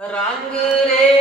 ਰੰਗ ਰੇ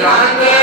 இறங்க